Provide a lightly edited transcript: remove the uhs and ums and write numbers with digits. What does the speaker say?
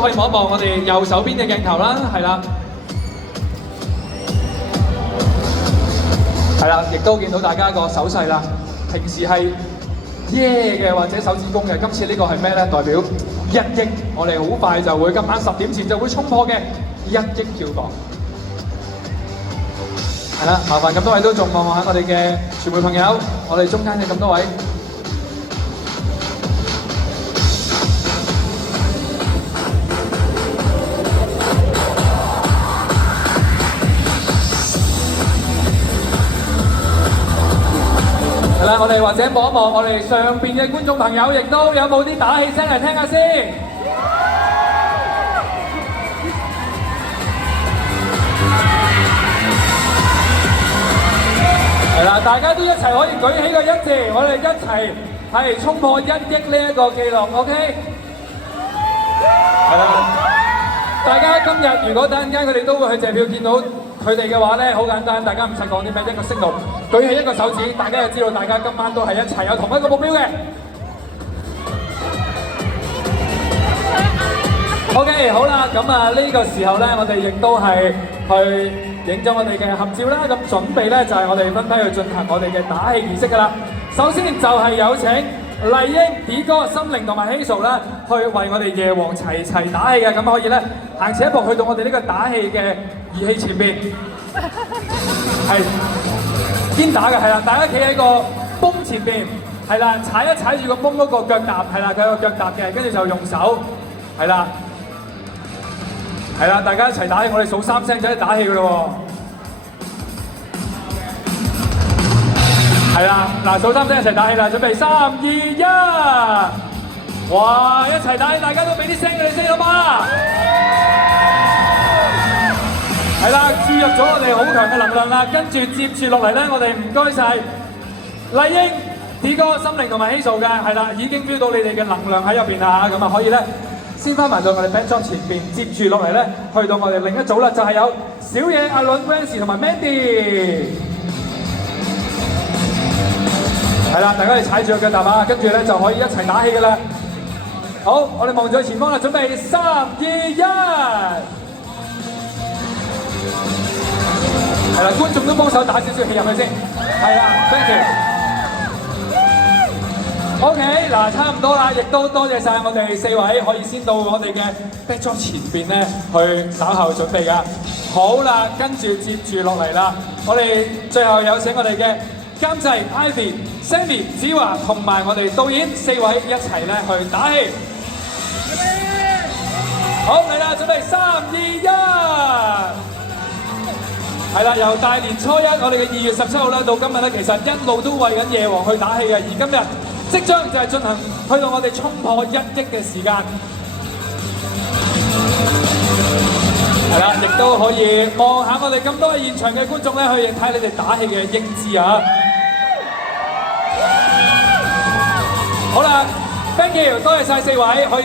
都可以望一望我哋右手邊嘅鏡頭啦，係啦。係啦，亦都見到大家個手勢啦。平時係耶嘅或者手指公嘅，今次呢個係咩咧？代表1億，我哋好快就會今晚10點前就會衝破嘅1億票房。係啦，麻煩咁多位都仲望下我哋嘅傳媒朋友，我哋中間嘅咁多位。係啦，我哋或者望一望我哋上邊嘅觀眾朋友，亦都有冇啲打氣聲嚟聽下先？係啦，大家都一齊可以舉起個1字，我哋一齊係衝破1億呢一個記錄 ，OK？ 係啦，大家今日如果等陣間佢哋都會去謝票見到佢哋嘅話咧，好簡單，大家唔使講啲咩，一個息怒，舉起一個手指，大家就知道大家今晚都係一齊有同一個目標嘅。OK， 好啦，咁啊呢個時候咧，我哋亦都係去影咗我哋嘅合照啦，咁準備咧就係我哋分批去進行我哋嘅打氣儀式㗎啦。首先就係有請麗英、D 哥、心靈同埋 Hazel 啦，去為我哋夜王齊齊打氣嘅，咁可以咧行前一步去到我哋呢個打氣嘅儀器前邊，係肩打嘅，係啦，大家企喺個泵前邊，係啦，踩一踩住個泵嗰個腳踏，係啦，佢有個腳踏嘅，跟住就用手，係啦，係啦，大家一齊打氣，我哋數3聲就可以打氣㗎咯喎。係啦，嗱數3聲一齊打氣啦，準備3、2、1，哇！一齊打氣，大家都俾啲聲佢哋先好嘛？係啦，注入咗我哋好強嘅能量啦，跟住接住落嚟咧，我哋唔該晒麗英、D 哥、心靈同埋 Hazel 嘅，係啦，已經 feel 到你哋嘅能量喺入邊啦嚇，咁啊可以咧先翻埋到我哋 backdrop 前邊，接住落嚟咧去到我哋另一組啦，就係有小野、阿倫、Vancy 同埋 Mandy。係啦，大家哋踩住個腳踏啊，跟住咧就可以一齊打氣㗎啦。好，我哋望住前方啦，準備3、2、1。係啦，觀眾都幫手打少少氣入去先。係啦 ，thank you。OK， 嗱，差唔多啦，亦都多謝晒我哋4位，可以先到我哋嘅 backdrop 前邊咧，去稍後準備㗎。好啦，跟住接住落嚟啦，我哋最後有請我哋嘅監製 Ivy、Sammy、子華同埋我哋導演4位一齊咧去打氣。好嚟啦，準備3、2、1。係啦，由大年初一，我哋嘅2月17號啦，到今日咧，其實一路都為緊夜王去打氣嘅，而今日即將就係進行去到我哋衝破1億嘅時間。係啦，亦都可以望下我哋咁多現場嘅觀眾咧，去睇你哋打氣嘅英姿啊！好啦 ，thank you， 多謝晒4位，可以。